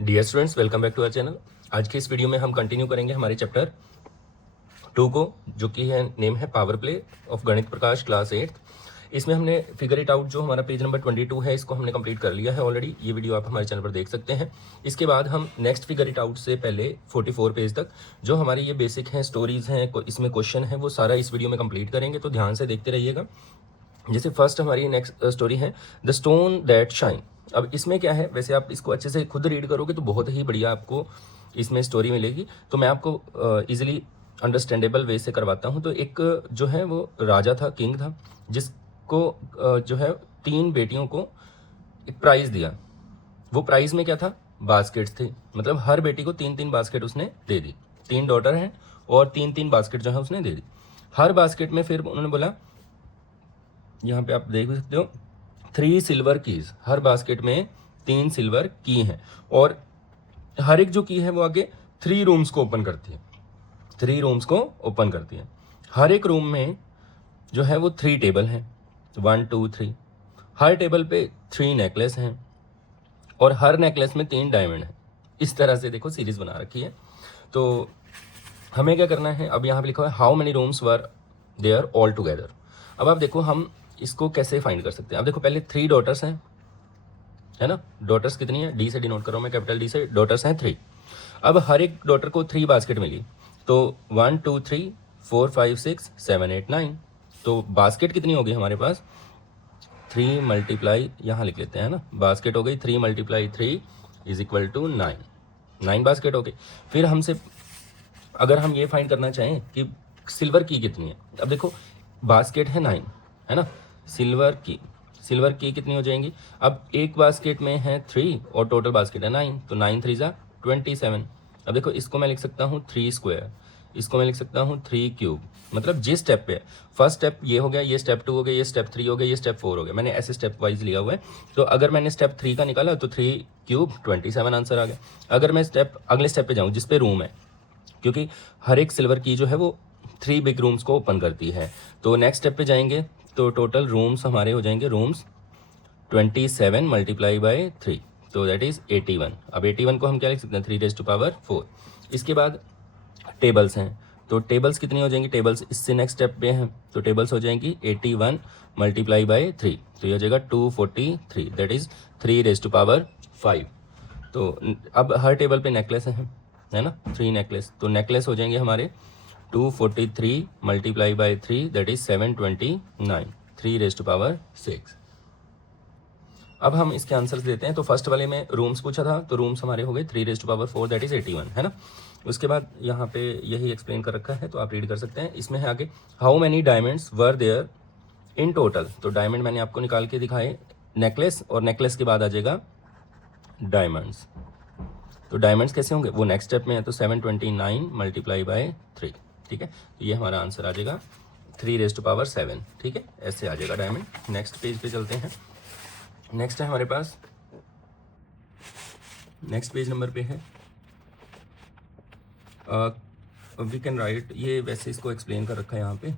Dear students, welcome back to our channel. आज के इस वीडियो में हम कंटिन्यू करेंगे हमारे चैप्टर 2 को, जो कि है नेम है पावर प्ले ऑफ गणित प्रकाश क्लास 8। इसमें हमने फिगर इट आउट जो हमारा पेज नंबर 22 है इसको हमने कंप्लीट कर लिया है ऑलरेडी। ये वीडियो आप हमारे चैनल पर देख सकते हैं। इसके बाद हम नेक्स्ट फिगर इट आउट से पहले 44 पेज तक जो हमारी ये बेसिक हैं, स्टोरीज हैं, इसमें क्वेश्चन है, वो सारा इस वीडियो में कंप्लीट करेंगे, तो ध्यान से देखते रहिएगा। जैसे फर्स्ट हमारी नेक्स्ट स्टोरी है द स्टोन दैट शाइन। अब इसमें क्या है, वैसे आप इसको अच्छे से खुद रीड करोगे तो बहुत ही बढ़िया आपको इसमें स्टोरी मिलेगी। तो मैं आपको इजीली अंडरस्टैंडेबल वे से करवाता हूँ। तो एक जो है वो राजा था, किंग था, जिसको जो है 3 बेटियों को एक प्राइज दिया। वो प्राइज में क्या था, बास्केट्स थे। मतलब हर बेटी को 3-3 बास्केट उसने दे दी। 3 डॉटर हैं और 3-3 बास्केट जो है उसने दे दी। हर बास्केट में फिर उन्होंने बोला, यहाँ पे आप देख सकते हो 3 सिल्वर कीज, हर बास्केट में 3 सिल्वर की हैं और हर एक जो की है वो आगे 3 रूम्स को ओपन करती है। 3 रूम्स को ओपन करती है। हर एक रूम में जो है वो 3 टेबल हैं, 1 2 3। हर टेबल पे 3 नेकलेस हैं और हर नेकलेस में 3 डायमंड हैं। इस तरह से देखो सीरीज बना रखी है। तो हमें क्या करना है, अब यहाँ पे लिखा हुआ है how many rooms were there altogether. अब आप देखो हम इसको कैसे फाइंड कर सकते हैं। अब देखो पहले 3 डॉटर्स हैं, है ना। डॉटर्स कितनी है, डी से डिनोट करो मैं, कैपिटल डी से। डॉटर्स हैं 3। अब हर एक डॉटर को 3 बास्केट मिली, तो 1 2 3 4 5 6 7 8 9। तो बास्केट कितनी होगी हमारे पास, 3 मल्टीप्लाई, यहाँ लिख लेते हैं ना, बास्केट हो गई 3 multiply 3 is equal to 9। 9 basket हो गई। फिर हमसे अगर हम ये फाइंड करना चाहें कि सिल्वर की कितनी है, अब देखो बास्केट है 9, है ना। सिल्वर की कितनी हो जाएंगी, अब एक बास्केट में है 3 और टोटल बास्केट है 9, तो 9 3 जा 27। अब देखो इसको मैं लिख सकता हूँ 3 स्क्वायर, इसको मैं लिख सकता हूँ 3 क्यूब। मतलब जिस स्टेप पे, फर्स्ट स्टेप ये हो गया, ये स्टेप 2 हो गया, ये स्टेप 3 हो गया, ये स्टेप 4 हो गया, मैंने ऐसे स्टेप वाइज लिया हुआ है। तो अगर मैंने स्टेप 3 का निकाला तो 3 क्यूब 27 आंसर आ गया। अगर मैं अगले स्टेप पे जाऊँ जिसपे रूम है, क्योंकि हर एक सिल्वर की जो है वो 3 बिग रूम्स को ओपन करती है, तो नेक्स्ट स्टेप पे जाएंगे तो टोटल रूम्स हमारे हो जाएंगे रूम्स 27 मल्टीप्लाई बाई 3, तो दैट इज 81। अब 81 को हम क्या लिख सकते हैं, 3⁴। इसके बाद टेबल्स हैं, तो टेबल्स कितनी हो जाएंगी, टेबल्स इससे नेक्स्ट स्टेप पे हैं, तो टेबल्स हो जाएंगी 81 मल्टीप्लाई बाई 3, तो ये हो जाएगा 243, दैट इज 3⁵। तो अब हर टेबल पे नेकलेस है ना, 3 नेकलेस, तो नेकलेस हो जाएंगे हमारे 243 मल्टीप्लाई बाई 3, दैट इज 729, 3⁶। अब हम इसके आंसर्स देते हैं। तो फर्स्ट वाले में रूम्स पूछा था, तो रूम्स हमारे हो गए 3⁴, दैट इज 81, है ना। उसके बाद यहाँ पे यही एक्सप्लेन कर रखा है, तो आप रीड कर सकते हैं। इसमें है आगे how many diamonds were there in total. तो डायमंड मैंने आपको निकाल के दिखाए, नेकलेस, और नेकलेस के बाद आ जाएगा डायमंड्स। तो डायमंड्स कैसे होंगे, वो नेक्स्ट स्टेप में है, तो 729 मल्टीप्लाई बाय 3, ठीक है। तो ये हमारा आंसर आ जाएगा 3⁷, ठीक है, ऐसे आ जाएगा डायमंड। नेक्स्ट पेज पे चलते हैं। नेक्स्ट है हमारे पास, नेक्स्ट पेज नंबर पे है वी कैन राइट, ये वैसे इसको एक्सप्लेन कर रखा है यहाँ पे।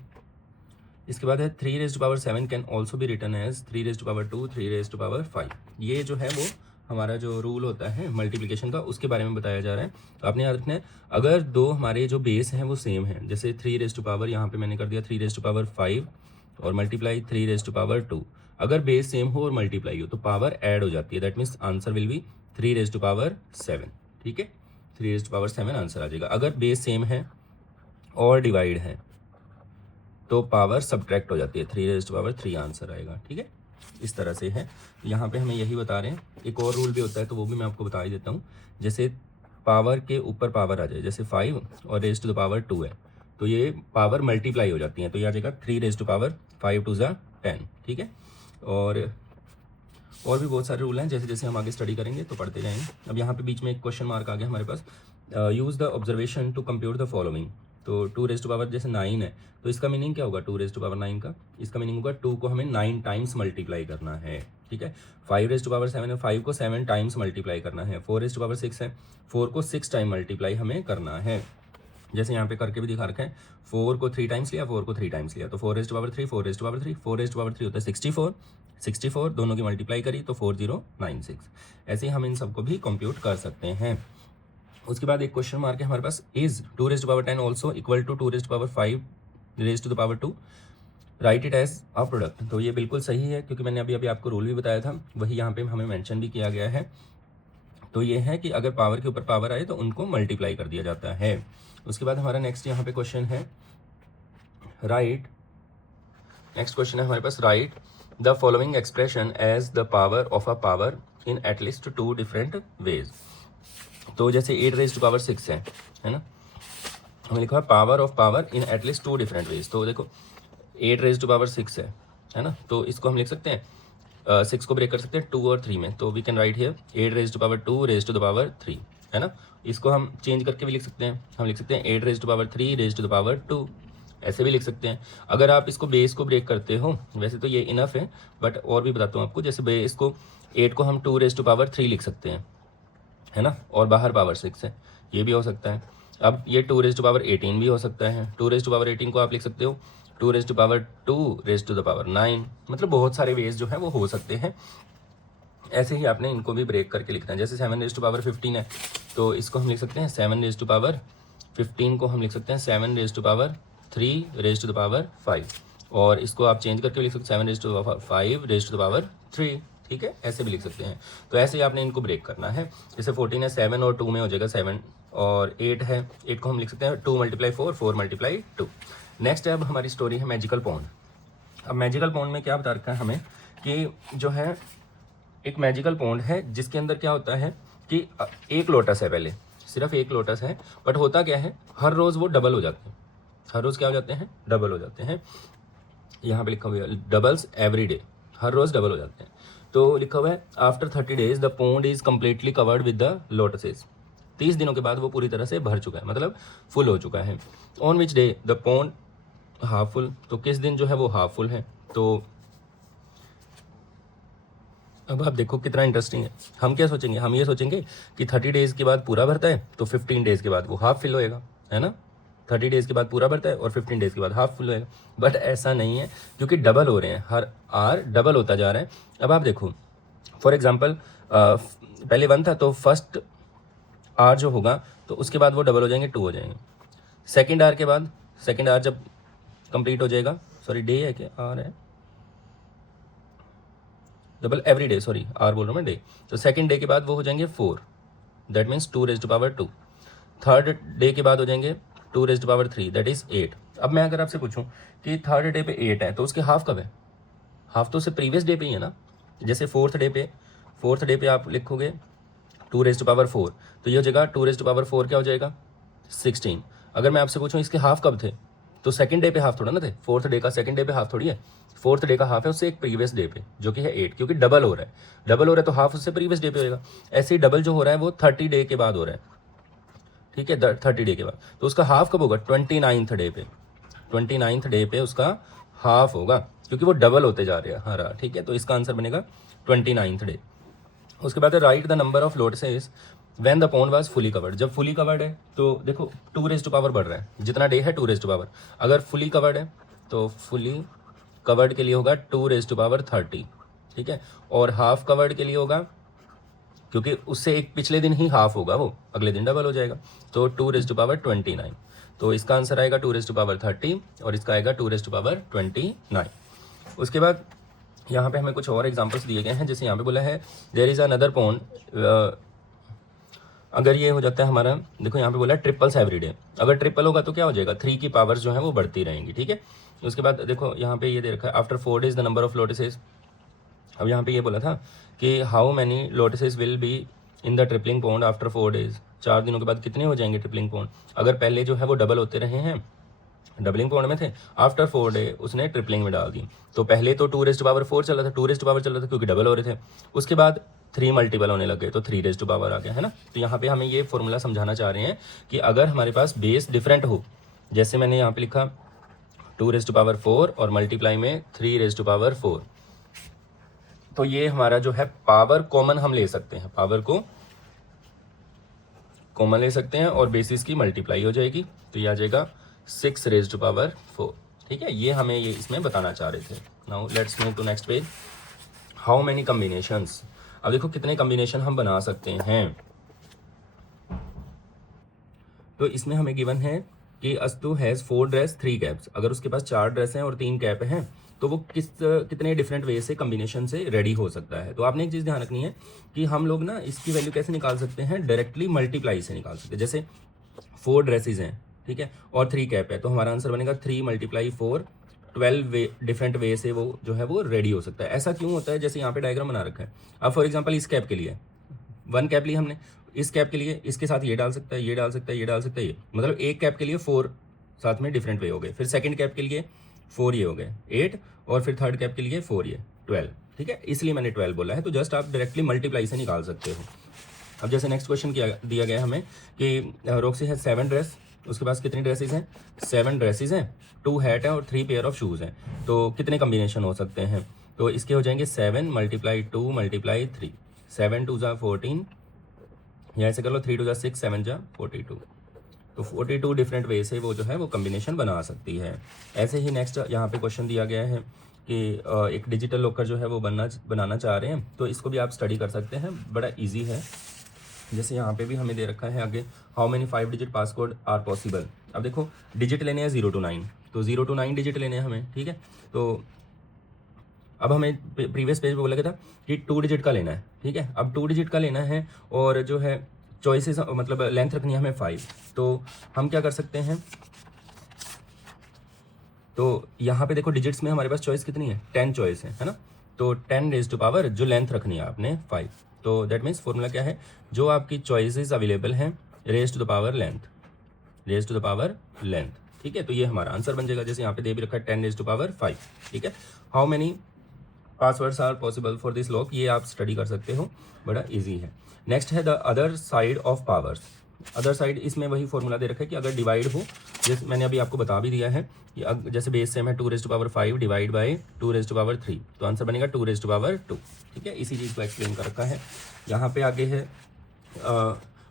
इसके बाद है 3⁷ कैन ऑल्सो भी रिटर्न एज 3⁻², 3⁵. ये जो है वो हमारा जो रूल होता है मल्टीप्लिकेशन का, उसके बारे में बताया जा रहा है। तो आपने याद रखना है, अगर दो हमारे जो बेस हैं वो सेम हैं, जैसे 3⁻, यहाँ पे मैंने कर दिया 3⁵ और मल्टीप्लाई 3⁻², अगर बेस सेम हो और मल्टीप्लाई हो तो पावर ऐड हो जाती है, that means answer will be 3⁻7, ठीक है। 3⁻7 आंसर आ जाएगा। अगर बेस सेम है और डिवाइड है तो पावर सब्ट्रैक्ट हो जाती है, 3⁻3 आंसर आएगा, ठीक है। इस तरह से है, यहाँ पे हमें यही बता रहे हैं। एक और रूल भी होता है, तो वो भी मैं आपको बता ही देता हूँ। जैसे पावर के ऊपर पावर आ जाए, जैसे 5 और raised to the power 2 है, तो ये पावर मल्टीप्लाई हो जाती है, तो ये आ जाएगा 3⁻5 2 ज़ा 10, ठीक है। और भी बहुत सारे रूल हैं, जैसे जैसे हम आगे स्टडी करेंगे तो पढ़ते जाएंगे। अब यहाँ पे बीच में एक क्वेश्चन मार्क आ गया हमारे पास, use the observation to compute the following. तो 2⁻, जैसे 9 है, तो इसका मीनिंग क्या होगा 2⁻9 का, इसका मीनिंग होगा 2 को हमें 9 टाइम्स मल्टीप्लाई करना है, ठीक है। 5⁻7 है, 5 को 7 टाइम्स मल्टीप्लाई करना है। 4⁻6 है, 4 को 6 टाइम मल्टीप्लाई हमें करना है। जैसे यहाँ पे करके भी दिखा रखा है, 4 को 3 टाइम्स लिया, 4 को 3 टाइम्स लिया, तो 4⁻3, 4⁻3, 4⁻3 होता है 64, 64 दोनों की मल्टीप्लाई करी तो 4096। ऐसे ही हम इन सबको भी कंप्यूट कर सकते हैं। उसके बाद एक क्वेश्चन मार्क है हमारे पास, is 2⁻10 also equal to 2⁵5⁻², write it as a product. तो ये बिल्कुल सही है, क्योंकि मैंने अभी आपको रूल भी बताया था, वही यहाँ पे हमें मेंशन भी किया गया है। तो ये है कि अगर पावर के ऊपर पावर आए तो उनको मल्टीप्लाई कर दिया जाता है। उसके बाद हमारा नेक्स्ट यहाँ पे क्वेश्चन है, राइट, नेक्स्ट क्वेश्चन है हमारे पास, write the following expression as the power of a power in at least 2 different ways. तो जैसे 8⁻6 है ना, हमें लिखा है power of power in at least 2 different ways. तो देखो 8⁻6 है ना, तो इसको हम लिख सकते हैं 6 को ब्रेक कर सकते हैं 2 और 3 में, तो वी कैन राइट हियर 8⁻2�3, है ना। इसको हम चेंज करके भी लिख सकते हैं, हम लिख सकते हैं 8⁻3⁻2, ऐसे भी लिख सकते हैं। अगर आप इसको बेस को ब्रेक करते हो, वैसे तो ये इनफ है, बट और भी बताता हूँ आपको, जैसे बेस को 8 को हम 2⁻3 लिख सकते हैं, है ना, और बाहर पावर 6 है, ये भी हो सकता है। अब ये 2⁻18 भी हो सकता है, 2⁻18 को आप लिख सकते हो 2⁻2�9, मतलब बहुत सारे वेज जो है वो हो सकते हैं। ऐसे ही आपने इनको भी ब्रेक करके लिखना है। जैसे 7⁻15 है, तो इसको हम लिख सकते हैं 7⁻15 को हम लिख सकते हैं 7⁻3�5, और इसको आप चेंज करके लिख सकते हैं 7⁻5�3, ठीक है, ऐसे भी लिख सकते हैं। तो ऐसे ही आपने इनको ब्रेक करना है। जैसे 14 है, 7 और 2 में हो जाएगा 7, और 8 है, 8 को हम लिख सकते हैं 2 × 4, 4 × 2। नेक्स्ट है अब हमारी स्टोरी है मैजिकल पॉन्ड। अब मैजिकल पॉन्ड में क्या बता रखा है हमें कि जो है एक मैजिकल पॉन्ड है जिसके अंदर क्या होता है कि एक लोटस है, पहले सिर्फ एक लोटस है, बट होता क्या है, हर रोज़ वो डबल हो जाते हैं, हर रोज़ क्या हो जाते हैं, डबल हो जाते हैं। यहाँ पे लिखा हुआ है डबल्स एवरी डे, हर रोज़ डबल हो जाते हैं। तो लिखा हुआ है after 30 days the pond is completely covered with the lotuses. 30 दिनों के बाद वो पूरी तरह से भर चुका है, मतलब फुल हो चुका है। On which day the pond half full, तो किस दिन जो है वो हाफ फुल है। तो अब आप देखो कितना इंटरेस्टिंग है। हम क्या सोचेंगे, हम ये सोचेंगे कि 30 डेज़ के बाद पूरा भरता है तो 15 डेज़ के बाद वो हाफ फिल होएगा, है ना। 30 डेज़ के बाद पूरा भरता है और 15 डेज़ के बाद हाफ फुल होएगा, बट ऐसा नहीं है, क्योंकि डबल हो रहे हैं, हर आर डबल होता जा रहा है। अब आप देखो फॉर एग्जाम्पल पहले 1 था, तो फर्स्ट आर जो होगा तो उसके बाद वो डबल हो जाएंगे, 2 हो जाएंगे। सेकेंड आर के बाद, सेकेंड आर जब कंप्लीट हो जाएगा, सॉरी डे है क्या, आर है, double every day, sorry R बोल रहा हूँ मैं, डे। तो सेकेंड डे के बाद वो हो जाएंगे 4, दैट मीन्स 2⁻2। थर्ड डे के बाद हो जाएंगे 2⁻3, दैट इज 8। अब मैं अगर आपसे पूछूं कि थर्ड डे पे 8 है, तो उसके हाफ कब है, हाफ तो उससे प्रीवियस डे पे ही है ना। जैसे फोर्थ डे पे आप लिखोगे 2⁻4, तो ये हो जाएगा 2⁻4 क्या हो जाएगा 16। अगर मैं आपसे पूछूं इसके हाफ कब थे, तो सेकंड डे पे हाफ थोड़ा ना थे, फोर्थ डे का सेकंड डे पे हाफ थोड़ी है, फोर्थ डे का हाफ है उससे एक प्रीवियस डे पे जो कि है 8, क्योंकि डबल हो रहा है, डबल हो रहा है तो हाफ उससे प्रीवियस डे पे होएगा। ऐसे ही डबल जो हो रहा है वो 30 डे के बाद हो रहा है, ठीक है, 30 डे के बाद, तो उसका हाफ कब होगा 29th डे पे, 29th डे पे उसका हाफ होगा, क्योंकि वो डबल होते जा रहे हैं हरा, ठीक है। तो इसका आंसर बनेगा 29th डे। उसके बाद right the number of lotuses when the pond was fully covered. जब फुली कवर्ड है तो देखो 2 बढ़ रहा है, जितना डे है 2 अगर फुली कवर्ड है तो फुली कवर्ड के लिए होगा 2 ठीक है, और हाफ कवर्ड के लिए होगा, क्योंकि उससे एक पिछले दिन ही हाफ होगा, वो अगले दिन डबल हो जाएगा, तो 2 तो इसका आंसर आएगा 2 और इसका आएगा 2 उसके बाद यहाँ पे हमें कुछ और एग्जांपल्स दिए गए हैं। जैसे यहाँ पे बोला है देयर इज अनदर पॉन्ड, अगर ये हो जाता है हमारा, देखो यहाँ पे बोला है ट्रिपल्स एवरी डे, अगर ट्रिपल होगा तो क्या हो जाएगा 3 की पावर्स जो है वो बढ़ती रहेंगी, ठीक है। उसके बाद देखो यहाँ पे ये दे रखा है after 4 days the number of lotuses. अब यहाँ पे ये बोला था कि how many lotuses will be in the tripling pond after 4 days, 4 दिनों के बाद कितने हो जाएंगे ट्रिपलिंग पॉन्ड। अगर पहले जो है वो डबल होते रहे हैं, डबलिंग पॉन्ड में थे, आफ्टर 4 डे उसने ट्रिपलिंग में डाल दी। तो पहले तो 2⁻4 चल रहा था, 2 चल रहा था क्योंकि डबल हो रहे थे, उसके बाद 3 मल्टीपल होने लग गए तो 3 आ गया, है ना। तो यहाँ पे हमें ये फॉर्मूला समझाना चाह रहे हैं कि अगर हमारे पास बेस डिफरेंट हो, जैसे मैंने यहाँ पे लिखा 2⁻4 और मल्टीप्लाई में 3⁻4, तो ये हमारा जो है पावर कॉमन हम ले सकते हैं, पावर को कॉमन ले सकते हैं और बेसिस की मल्टीप्लाई हो जाएगी, तो ये आ जाएगा 6 रेज टू पावर 4। ठीक है, ये हमें ये इसमें बताना चाह रहे थे। Now let's move to next page. How many combinations, अब देखो कितने कम्बिनेशन हम बना सकते हैं। तो इसमें हमें गिवन है कि अस्तु हैज़ 4 ड्रेस 3 कैप्स। अगर उसके पास 4 ड्रेस हैं और 3 कैप हैं तो वो कितने डिफरेंट वे से कम्बिनेशन से रेडी हो सकता है। तो आपने एक चीज़ ध्यान रखनी है कि हम लोग ना इसकी वैल्यू कैसे निकाल सकते हैं, डायरेक्टली मल्टीप्लाई से निकाल सकते हैं। जैसे 4 ड्रेसेज हैं, ठीक है, और 3 कैप है, तो हमारा आंसर बनेगा 3 × 4, 12 वे डिफरेंट वे से वो जो है वो रेडी हो सकता है। ऐसा क्यों होता है, जैसे यहाँ पे डायग्राम बना रखा है। अब फॉर एग्जांपल इस कैप के लिए 1 कैप ली हमने, इस कैप के लिए इसके साथ ये डाल सकता है, ये डाल सकता है, ये डाल सकता है, ये मतलब एक कैप के लिए 4 साथ में डिफरेंट वे हो गए। फिर सेकंड कैप के लिए 4 ये हो गए 8, और फिर थर्ड कैप के लिए 4 ये 12। ठीक है, इसलिए मैंने 12 बोला है। तो जस्ट आप डायरेक्टली मल्टीप्लाई से निकाल सकते हो। अब जैसे नेक्स्ट क्वेश्चन दिया गया हमें कि रॉक्सी है 7 ड्रेस, उसके पास कितनी ड्रेसेस हैं, 7 ड्रेसेस हैं, 2 हैट हैं और 3 पेयर ऑफ शूज़ हैं। तो कितने कम्बिनेशन हो सकते हैं, तो इसके हो जाएंगे 7 × 2 × 3, 7 2 × 14, या ऐसे कर लो 3 2 × 6, 7 × 42। तो 42 डिफरेंट वे से वो जो है वो कम्बिनेशन बना सकती है। ऐसे ही नेक्स्ट यहाँ पे क्वेश्चन दिया गया है कि एक डिजिटल लॉकर जो है वो बनाना चाह रहे हैं, तो इसको भी आप स्टडी कर सकते हैं, बड़ा ईजी है। जैसे यहाँ पे भी हमें दे रखा है आगे, how many 5 digit passcode are possible. अब देखो डिजिट लेने हैं 0 to 9, तो 0 to 9 डिजिट लेने हैं हमें। ठीक है, तो अब हमें प्रीवियस पेज पे बोला गया था कि 2 डिजिट का लेना है। ठीक है, अब 2 डिजिट का लेना है और जो है चॉइसेस मतलब लेंथ रखनी है हमें 5। तो हम क्या कर सकते हैं, तो यहाँ पे देखो डिजिट्स में हमारे पास चॉइस कितनी है, 10 चॉइस है ना। तो 10 रेज टू पावर जो लेंथ रखनी है आपने 5। तो दैट मीन्स फॉर्मूला क्या है, जो आपकी चॉइसेस अवेलेबल हैं raise to the power length, raise to the power length. ठीक है, तो ये हमारा आंसर बन जाएगा। जैसे यहाँ पे दे भी रखा है 10 रेज टू पावर 5। ठीक है, how many passwords are possible for this lock, ये आप स्टडी कर सकते हो, बड़ा इजी है। नेक्स्ट है the other side of powers. Other side, इसमें वही फॉर्मूला दे रखा है कि अगर डिवाइड हो, जैसे मैंने अभी आपको बता भी दिया है कि जैसे बेस सेम है 2 raise to power 5 divide by 2 raise to power 3, तो आंसर बनेगा 2 रेज टू पावर 2। ठीक है, इसी चीज़ को एक्सप्लेन कर रखा है। यहाँ पे आगे है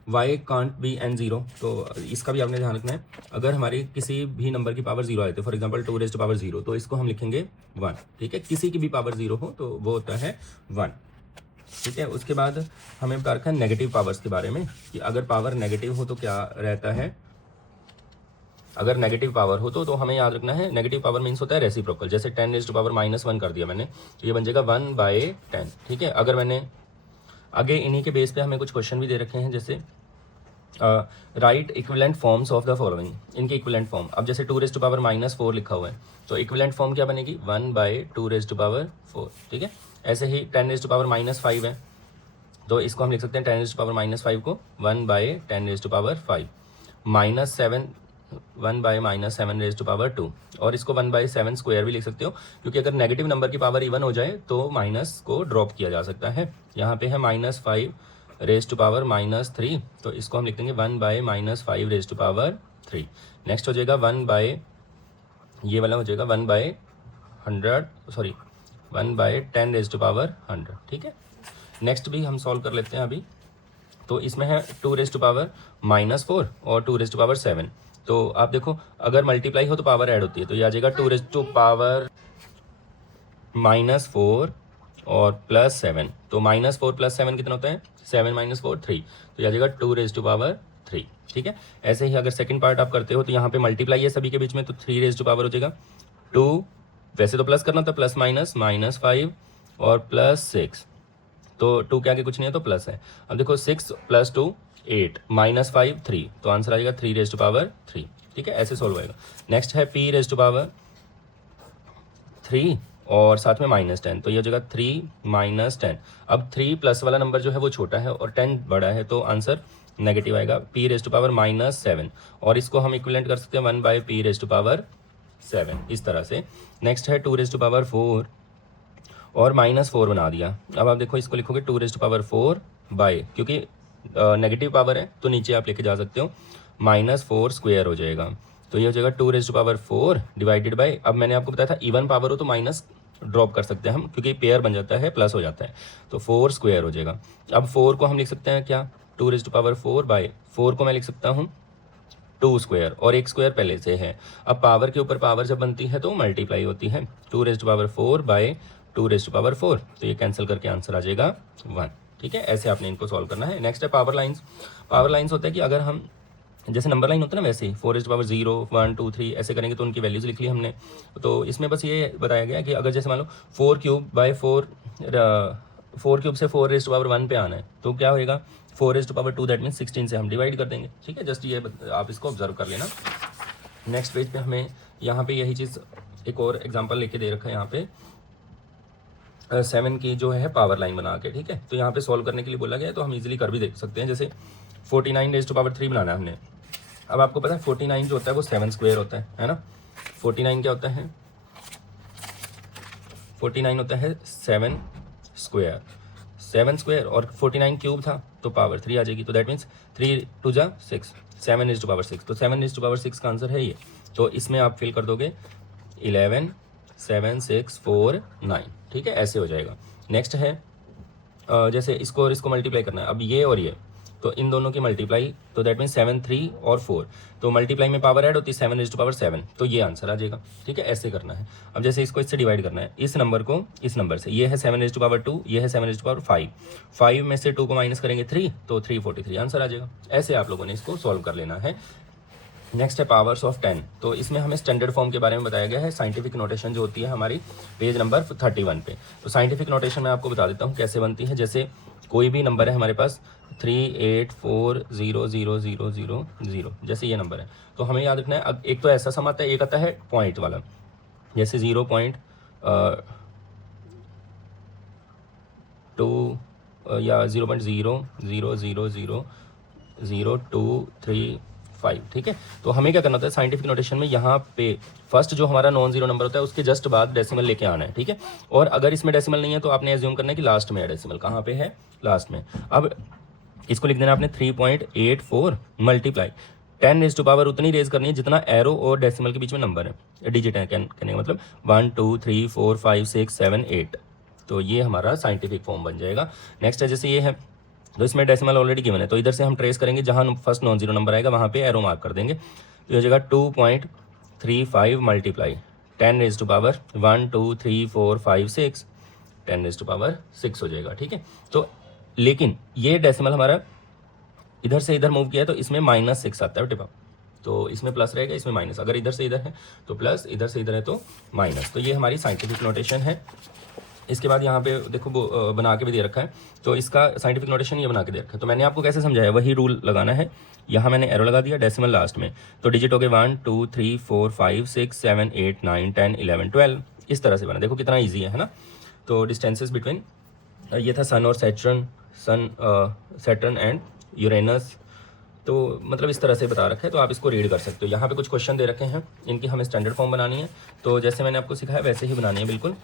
वाई कांट बी एन 0, तो इसका भी आपने ध्यान रखना है। अगर हमारे किसी भी नंबर की पावर 0 आए, तो for example 2 raise to power 0, तो इसको हम लिखेंगे 1। ठीक है, किसी की भी पावर 0 हो तो वो होता है 1। ठीक है, उसके बाद हमें बता रखा है नेगेटिव पावर्स के बारे में कि अगर पावर नेगेटिव हो तो क्या रहता है। अगर नेगेटिव पावर हो तो हमें याद रखना है, नेगेटिव पावर मीन्स होता है रेसिप्रोकल। जैसे 10 रेज टू पावर -1 कर दिया मैंने, तो ये बन जाएगा 1/10। ठीक है, अगर मैंने आगे इन्हीं के बेस पे हमें कुछ क्वेश्चन भी दे रखे हैं, जैसे right equivalent forms of the following, इनके इक्विवेलेंट फॉर्म। अब जैसे 2 रेज टू पावर -4 लिखा हुआ है, तो इक्विवेलेंट फॉर्म क्या बनेगी 1/2 रेज टू पावर 4। ठीक है, ऐसे ही 10 रेज टू पावर -5 है, तो इसको हम लिख सकते हैं 10 रेज टू पावर -5 को 1/10 raise to power 5, -7 1/-7 raise to power 2, और इसको 1/7 स्क्वायर भी लिख सकते हो, क्योंकि अगर नेगेटिव नंबर की पावर इवन हो जाए तो माइनस को ड्रॉप किया जा सकता है। यहाँ पे है -5 रेज टू पावर -3, तो इसको हम लिख देंगे 1/-5 रेज टू पावर 3। नेक्स्ट हो जाएगा 1/, ये वाला हो जाएगा 1/10 रेज टू पावर 100। ठीक है, नेक्स्ट भी हम सॉल्व कर लेते हैं अभी। तो इसमें है 2 रेज टू पावर -4 और 2 रेज टू पावर 7। तो आप देखो अगर मल्टीप्लाई हो तो पावर ऐड होती है, तो ये आ जाएगा 2 रेज टू पावर -4 और +7। तो -4 + 7 कितना होता है, 7 - 4 3, तो ये आ जाएगा 2 रेज टू पावर 3। ठीक है, ऐसे ही अगर सेकंड पार्ट आप करते हो तो यहाँ पे मल्टीप्लाई है सभी के बीच में, तो 3 रेज टू पावर हो जाएगा 2, वैसे तो प्लस करना था, प्लस -5 और +6, तो 2 के आगे कुछ नहीं है तो प्लस है। अब देखो 6 + 2 8 -5 3, तो आंसर आ जाएगा 3 रेज टू पावर 3। ठीक है, ऐसे सोल्व होएगा। नेक्स्ट है p रेज टू पावर 3 और साथ में -10, तो ये हो जाएगा 3 - 10। अब 3 प्लस वाला नंबर जो है वो छोटा है और 10 बड़ा है, तो आंसर नेगेटिव आएगा, p रेज टू पावर -7, और इसको हम इक्विवेलेंट कर सकते हैं 1/p रेज टू पावर 7 इस तरह से। नेक्स्ट है 2 रेज टू पावर 4 और -4 बना दिया। अब आप देखो इसको लिखोगे 2 रेज टू पावर 4 बाय, क्योंकि नेगेटिव पावर है तो नीचे आप लेके जा सकते हो, -4 स्क्वायर हो जाएगा, तो ये हो जाएगा 2 raise to power 4 divided by, अब मैंने आपको बताया था इवन पावर हो तो माइनस ड्रॉप कर सकते हैं हम, क्योंकि पेयर बन जाता है प्लस हो जाता है, तो 4 स्क्वायर हो जाएगा। अब 4 को हम लिख सकते हैं क्या two raise to power 4 by 4 को मैं लिख सकता हूँ 2 स्क्वायर और 1 स्क्वायर पहले से है। अब पावर के ऊपर पावर जब बनती है तो मल्टीप्लाई होती है, 2 raise to power 4 by 2 raise to power 4, तो ये कैंसिल करके आंसर आ जाएगा 1। ठीक है, ऐसे आपने इनको सॉल्व करना है। नेक्स्ट है पावर लाइंस। पावर लाइंस होता है कि अगर हम जैसे नंबर लाइन होता है ना, वैसे ही 4 रेज टू पावर 0 1 2 3 ऐसे करेंगे तो उनकी वैल्यूज लिख ली हमने। तो इसमें बस ये बताया गया कि अगर जैसे मान लो 4 क्यूब बाय 4 क्यूब से 4 रेज टू पावर 1 पे आना है तो क्या होएगा, 4 raise to power 2 that mean 16 से हम डिवाइड कर देंगे। ठीक है, जस्ट ये आप इसको ऑब्जर्व कर लेना। नेक्स्ट पेज पे हमें यहाँ पे यही चीज़ एक और एग्जांपल लेके दे रखा है यहाँ पे 7 की जो है पावर लाइन बना के। ठीक है, तो यहाँ पे सॉल्व करने के लिए बोला गया है, तो हम इजीली कर भी देख सकते हैं। जैसे 49 रेज टू पावर 3 बनाना है हमने। अब आपको पता है 49 जो होता है वो 7 स्क्वायर होता है ना। 49 क्या होता है, 49 होता है 7 स्क्वायर, 7 स्क्वायर और 49 क्यूब था तो पावर 3 आ जाएगी। तो दैट मीन्स 3 2 जा 6, 7 रेज टू पावर 6, तो 7 रेज टू पावर 6 का आंसर है ये। तो इसमें आप फिल कर दोगे 11 7 6 4 9। ठीक है, ऐसे हो जाएगा। नेक्स्ट है जैसे इसको और इसको मल्टीप्लाई करना है, अब ये और ये, तो इन दोनों की मल्टीप्लाई, तो दैट मीन्स 7 3 और 4, तो मल्टीप्लाई में पावर ऐड होती है 7 रेज टू पावर 7, तो ये आंसर आ जाएगा। ठीक है, ऐसे करना है। अब जैसे इसको इससे डिवाइड करना है, इस नंबर को इस नंबर से, ये है 7 रेज टू पावर 2, ये है 7 रेज टू पावर 5, 5 में से 2 को माइनस करेंगे 3, तो 343 आंसर आ जाएगा। ऐसे आप लोगों ने इसको सॉल्व कर लेना है। नेक्स्ट है पावर्स ऑफ 10। तो इसमें हमें स्टैंडर्ड फॉर्म के बारे में बताया गया है। साइंटिफिक नोटेशन जो होती है हमारी पेज नंबर 31 पे। तो साइंटिफिक नोटेशन मैं आपको बता देता हूँ कैसे बनती है। जैसे कोई भी नंबर है हमारे पास 38400000, जैसे ये नंबर है, तो हमें याद रखना है। अब एक तो ऐसा सम आता है, एक आता है पॉइंट वाला, जैसे 0.2 या 0.00000235। ठीक है, तो हमें क्या करना होता है साइंटिफिक नोटेशन में, यहाँ पे फर्स्ट जो हमारा नॉन जीरो नंबर होता है उसके जस्ट बाद डेसिमल लेके आना है। ठीक है, और अगर इसमें डेसिमल नहीं है तो आपने एज्यूम करना है कि लास्ट में है डेसिमल। कहाँ पे है, लास्ट में। अब इसको लिख देना आपने 3.84 मल्टीप्लाई 10 रेज टू पावर उतनी रेज करनी है जितना एरो और डेसिमल के बीच में नंबर है, डिजिट है कहने का मतलब 1 2 3 4 5 6 7 8, तो ये हमारा साइंटिफिक फॉर्म बन जाएगा। नेक्स्ट है जैसे ये है, तो इसमें डेसिमल ऑलरेडी गिवन है, तो इधर से हम ट्रेस करेंगे, जहाँ फर्स्ट नॉन जीरो नंबर आएगा वहाँ पे एरो मार्क कर देंगे, तो हो जाएगा 2.35 multiply 10 raise to power 1 2 3 4 5 6, 10 raise to power 6 हो जाएगा। ठीक है, तो लेकिन ये डेसिमल हमारा इधर से इधर मूव किया है तो इसमें -6 आता है टिपा, तो इसमें प्लस रहेगा, इसमें माइनस। अगर इधर से इधर है तो प्लस, इधर से इधर है तो माइनस। तो ये हमारी साइंटिफिक नोटेशन है। इसके बाद यहाँ पे देखो बना के भी दे रखा है, तो इसका साइंटिफिक नोटेशन ये बना के दे रखा है। तो मैंने आपको कैसे समझाया, वही रूल लगाना है। यहाँ मैंने एरो लगा दिया, डेसिमल लास्ट में, तो डिजिट हो गए 1 2 3 4 5 6 7 8 9 10 11 12, इस तरह से बना। देखो कितना ईजी है ना। तो डिस्टेंसेस बिटवीन, ये था सन और सैटर्न एंड यूरेनस, तो मतलब इस तरह से बता रखा है, तो आप इसको रीड कर सकते हो। यहाँ पे कुछ क्वेश्चन दे रखे हैं, इनकी हमें स्टैंडर्ड फॉर्म बनानी है, तो जैसे मैंने आपको सिखाया वैसे ही बनानी है बिल्कुल।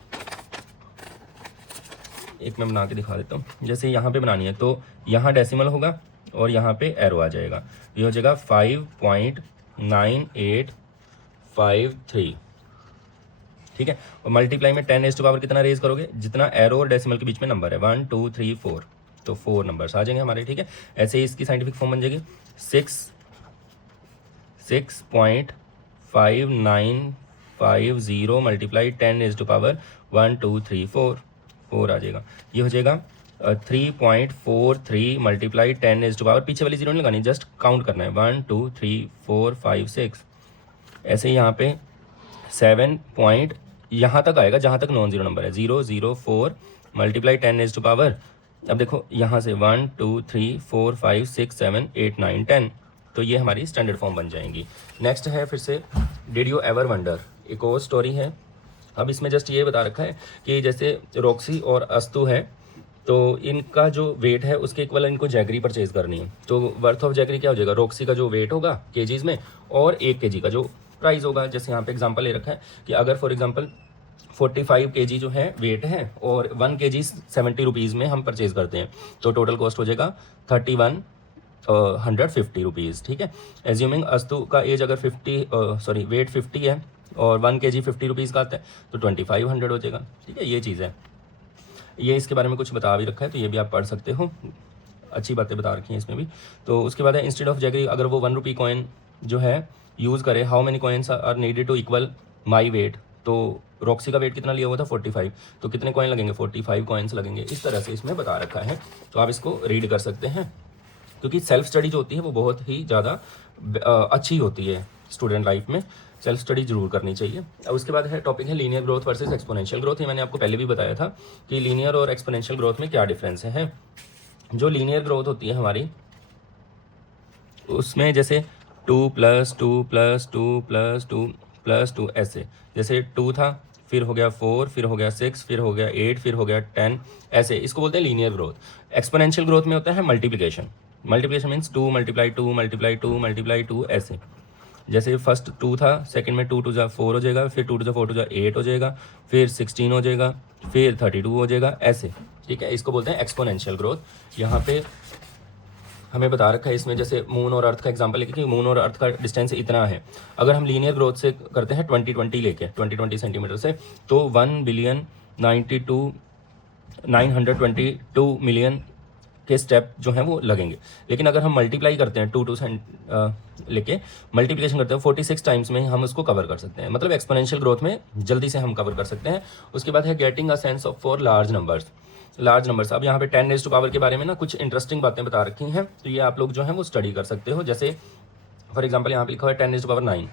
एक मैं बना के दिखा देता हूँ। जैसे यहाँ पे बनानी है तो यहाँ डेसिमल होगा और यहाँ पे एरो आ जाएगा, ये हो जाएगा 5.9853। ठीक है, और मल्टीप्लाई में 10 रेज टू पावर कितना रेज करोगे, जितना एरो और डेसिमल के बीच में नंबर है 1 2 3 4, तो 4 नंबर्स आ जाएंगे हमारे। ठीक है, ऐसे ही इसकी साइंटिफिक फॉर्म बन जाएगी 6.5950 मल्टीप्लाई 10 रेज टू पावर 1 2 3 4, 4 आ जाएगा। ये हो जाएगा 3.43 मल्टीप्लाई 10 रेज टू पावर, पीछे वाली जीरो नहीं लगानी, जस्ट काउंट करना है 1 2 3 4 5 6। ऐसे ही यहाँ पे 7 पॉइंट यहाँ तक आएगा जहाँ तक नॉन जीरो नंबर है, 004 मल्टीप्लाई 10 रेज टू पावर। अब देखो यहाँ से 1 2 3 4 5 6 7 8 9 10, तो ये हमारी स्टैंडर्ड फॉर्म बन जाएंगी। नेक्स्ट है फिर से डिड यू एवर वंडर, एक और स्टोरी है। अब इसमें जस्ट ये बता रखा है कि जैसे रॉक्सी और अस्तु है, तो इनका जो वेट है उसके इक्वल इनको जैगरी परचेज करनी है। तो वर्थ ऑफ जैगरी क्या हो जाएगा, रॉक्सी का जो वेट होगा केजीज में और 1 केजी का जो प्राइस होगा। जैसे यहाँ पे एग्जांपल ले रखा है कि अगर फॉर एग्जांपल 45 केजी जो है वेट है और 1 केजी 70 रुपीज़ में हम परचेज करते हैं, तो टोटल कॉस्ट हो जाएगा 3150 रुपीज़। ठीक है, एज्यूमिंग अस्तु का एज अगर वेट 50 है और 1 केजी 50 रुपीज़ का आता है तो 2500 हो जाएगा। ठीक है, ये चीज़ है, ये इसके बारे में कुछ बता भी रखा है, तो ये भी आप पढ़ सकते हो। अच्छी बातें बता रखी हैं इसमें भी। तो उसके बाद है इंस्टेड ऑफ जैगरी, अगर वो 1 रुपी कॉइन जो है यूज़ करे, how many coins are needed to equal my weight, तो रॉक्सी का वेट कितना लिया हुआ था 45, तो कितने कॉइन लगेंगे 45 कॉइन्स लगेंगे, इस तरह से इसमें बता रखा है। तो आप इसको रीड कर सकते हैं, क्योंकि सेल्फ स्टडी जो होती है वो बहुत ही ज़्यादा अच्छी होती है स्टूडेंट लाइफ में, सेल्फ स्टडी जरूर करनी चाहिए। अब उसके बाद है टॉपिक है linear growth versus exponential growth. ये मैंने आपको पहले भी बताया था कि लीनियर और एक्सपोनेंशियल ग्रोथ में क्या डिफरेंस है। जो लीनियर ग्रोथ होती है हमारी, उसमें जैसे 2 + 2 + 2 + 2 + 2 ऐसे, जैसे 2 था, फिर हो गया 4, फिर हो गया 6, फिर हो गया 8, फिर हो गया 10, ऐसे, इसको बोलते हैं लीनियर ग्रोथ। एक्सपोनेंशियल ग्रोथ में होता है मल्टीप्लिकेशन। मल्टीप्लिकेशन मीन्स 2 × 2 × 2 × 2 ऐसे, जैसे फर्स्ट 2 था, सेकंड में 2 × 2 = 4 हो जाएगा, फिर 2 × 4 = 8 हो जाएगा, फिर 16 हो जाएगा, फिर 32 हो जाएगा, ऐसे, ठीक है। इसको बोलते हैं एक्सपोनेंशियल ग्रोथ। यहाँ पे हमें बता रखा है इसमें, जैसे मून और अर्थ का एग्जांपल लेके कि मून और अर्थ का डिस्टेंस इतना है, अगर हम लीनियर ग्रोथ से करते हैं 20-20 लेके 20-20 सेंटीमीटर से, तो 1,922 मिलियन के स्टेप जो हैं वो लगेंगे। लेकिन अगर हम मल्टीप्लाई करते हैं 2 लेके मल्टीप्लिकेशन करते हैं 46 टाइम्स में हम उसको कवर कर सकते हैं, मतलब एक्सपोनेंशियल ग्रोथ में जल्दी से हम कवर कर सकते हैं। उसके बाद है getting a sense of for large numbers. Large numbers, अब यहाँ पे 10⁻⁴ के बारे में ना कुछ इंटरेस्टिंग बातें बता रखी हैं, तो ये आप लोग जो है वो स्टडी कर सकते हो। जैसे फॉर एग्जांपल यहाँ पे लिखा हुआ है 10⁻⁹,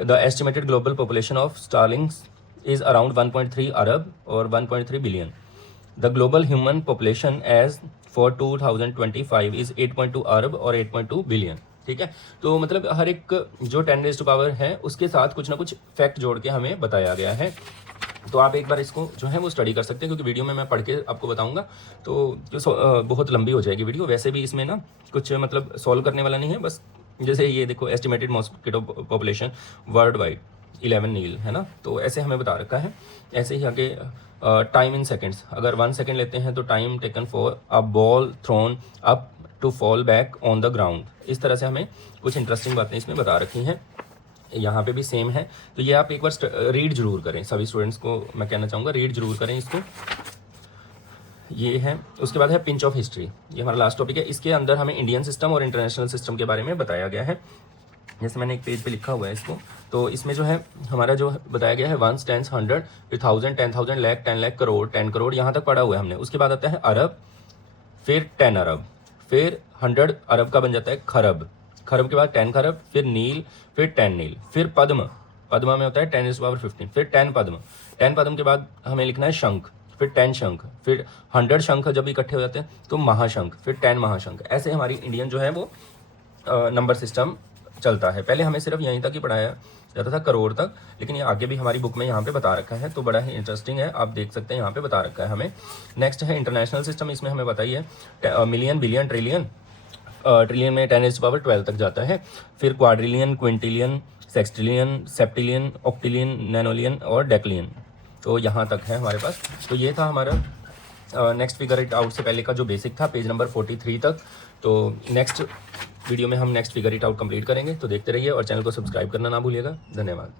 the estimated global population of starlings is around 1.3 अरब और 1.3 billion. The global human population as for 2025 is 8.2 अरब और 8.2 बिलियन, ठीक है। तो मतलब हर एक जो 10⁻⁴ है उसके साथ कुछ ना कुछ फैक्ट जोड़ के हमें बताया गया है। तो आप एक बार इसको जो है वो स्टडी कर सकते हैं, क्योंकि वीडियो में मैं पढ़ के आपको बताऊंगा तो बहुत लंबी हो जाएगी वीडियो। वैसे भी इसमें ना कुछ मतलब सॉल्व करने वाला नहीं है, बस जैसे ये देखो estimated mosquito population world wide 11 नील है ना, तो ऐसे हमें बता रखा है। ऐसे ही आगे टाइम इन सेकेंड्स, अगर 1 सेकेंड लेते हैं तो time taken for a ball thrown up to fall back on the ground. इस तरह से हमें कुछ इंटरेस्टिंग बातें इसमें बता रखी हैं। यहाँ पे भी सेम है, तो ये आप एक बार रीड जरूर करें, सभी स्टूडेंट्स को मैं कहना चाहूँगा रीड जरूर करें इसको। ये है, उसके बाद है पिंच ऑफ हिस्ट्री, ये हमारा लास्ट टॉपिक है। इसके अंदर हमें इंडियन सिस्टम और इंटरनेशनल सिस्टम के बारे में बताया गया है। जैसे मैंने एक पेज पे लिखा हुआ है इसको, तो इसमें जो है हमारा जो बताया गया है 1, 10, 100, फिर 1000, 10,000, लाख, 10 लाख, करोड़, 10 करोड़, यहाँ तक पढ़ा हुआ है हमने। उसके बाद आता है अरब, फिर 10 अरब, फिर 100 अरब का बन जाता है खरब, खरब के बाद 10 खरब, फिर नील, फिर 10 नील, फिर पद्म, पद्मा में होता है 10⁻15, फिर 10 पद्म, 10 पद्म के बाद हमें लिखना है शंख, फिर 10 शंख, फिर 100 शंख जब इकट्ठे हो जाते हैं तो महाशंख, फिर 10 महाशंख। ऐसे हमारी इंडियन जो है वो नंबर सिस्टम चलता है। पहले हमें सिर्फ यहीं तक ही पढ़ाया जाता था, करोड़ तक, लेकिन ये आगे भी हमारी बुक में यहाँ पे बता रखा है, तो बड़ा ही इंटरेस्टिंग है, आप देख सकते हैं यहाँ पे बता रखा है हमें। नेक्स्ट है इंटरनेशनल सिस्टम, इसमें हमें बताइए मिलियन, बिलियन, ट्रिलियन, ट्रिलियन में 10⁻12 तक जाता है, फिर क्वाड्रिलियन, क्विंटिलियन, सेक्सटिलियन, सेप्टिलियन, ऑक्टिलियन, नैनोलियन और डेक्लियन, तो यहाँ तक है हमारे पास। तो ये था हमारा नेक्स्ट फिगर इट आउट से पहले का जो बेसिक था, पेज नंबर 43 तक। तो नेक्स्ट वीडियो में हम next figure it out complete करेंगे, तो देखते रहिए और चैनल को सब्सक्राइब करना ना भूलिएगा। धन्यवाद।